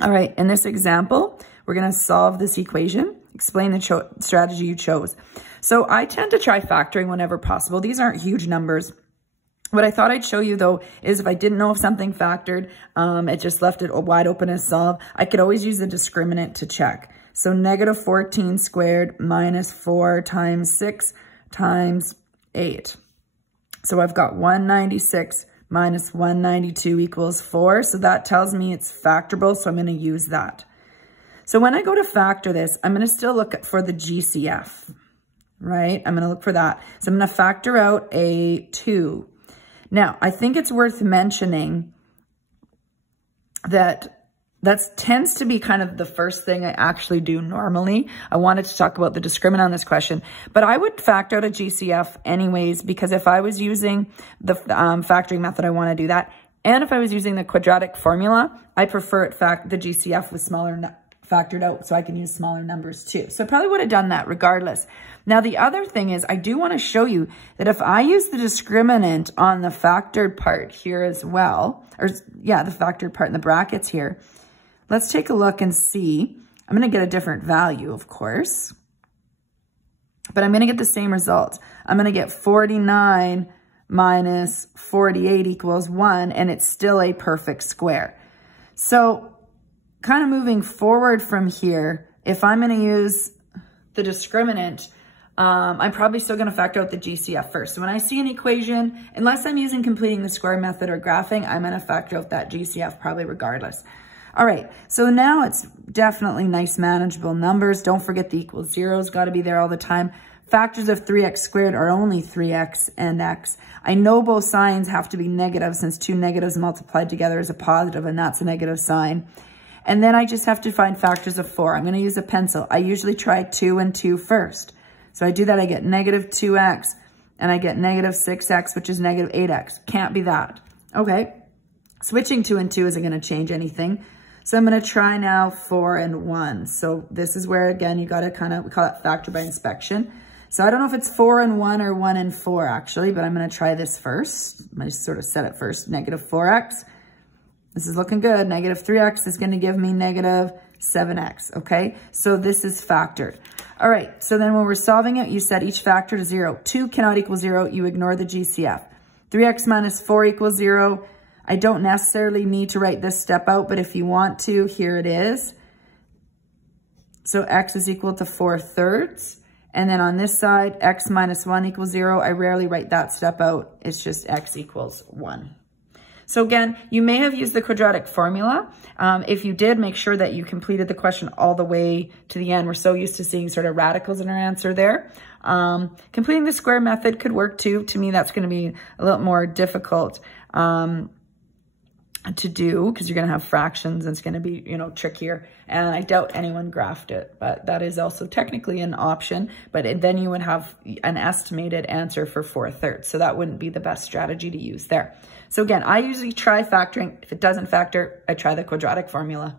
All right, in this example, we're gonna solve this equation, explain the strategy you chose. So I tend to try factoring whenever possible. These aren't huge numbers. What I thought I'd show you though, is if I didn't know if something factored, it just left it wide open to solve, I could always use the discriminant to check. So negative 14 squared minus 4 times 6 times 8. So I've got 196 minus 192 equals 4. So that tells me it's factorable, so I'm going to use that. So when I go to factor this, I'm going to still look for the GCF, right? I'm going to look for that. So I'm going to factor out a 2. Now, I think it's worth mentioning that tends to be kind of the first thing I actually do normally. I wanted to talk about the discriminant on this question, but I would factor out a GCF anyways, because if I was using the factoring method, I want to do that. And if I was using the quadratic formula, I prefer the GCF with smaller factored out so I can use smaller numbers too. So I probably would have done that regardless. Now, the other thing is I do want to show you that if I use the discriminant on the factored part here as well, or yeah, the factored part in the brackets here, let's take a look and see. I'm going to get a different value, of course, but I'm going to get the same result. I'm going to get 49 minus 48 equals 1, and it's still a perfect square. So kind of moving forward from here, if I'm going to use the discriminant, I'm probably still going to factor out the GCF first. So when I see an equation, unless I'm using completing the square method or graphing, I'm going to factor out that GCF probably regardless. All right, so now it's definitely nice manageable numbers. Don't forget the equal zeros, got to be there all the time. Factors of 3x squared are only 3x and x. I know both signs have to be negative since two negatives multiplied together is a positive, and that's a negative sign. And then I just have to find factors of 4. I'm going to use a pencil. I usually try 2 and 2 first. So I do that, I get negative 2x, and I get negative 6x, which is negative 8x. Can't be that. Okay, switching 2 and 2 isn't going to change anything. So I'm going to try now 4 and 1. So this is where, again, you got to kind of, we call it factor by inspection. So I don't know if it's 4 and 1 or 1 and 4 actually, but I'm going to try this first. I'm going to sort of set it first. Negative 4x. This is looking good. Negative 3x is going to give me negative 7x. Okay, so this is factored. All right, so then when we're solving it, you set each factor to 0. 2 cannot equal 0. You ignore the GCF. 3x minus 4 equals 0. I don't necessarily need to write this step out, but if you want to, here it is. So x is equal to 4/3. And then on this side, x minus 1 equals 0. I rarely write that step out. It's just x equals 1. So again, you may have used the quadratic formula. If you did, make sure that you completed the question all the way to the end. We're so used to seeing sort of radicals in our answer there. Completing the square method could work too. To me, that's going to be a little more difficult to do because you're going to have fractions and it's going to be, you know, trickier. And I doubt anyone graphed it, but that is also technically an option. But then you would have an estimated answer for 4/3. So that wouldn't be the best strategy to use there. So again, I usually try factoring. If it doesn't factor, I try the quadratic formula.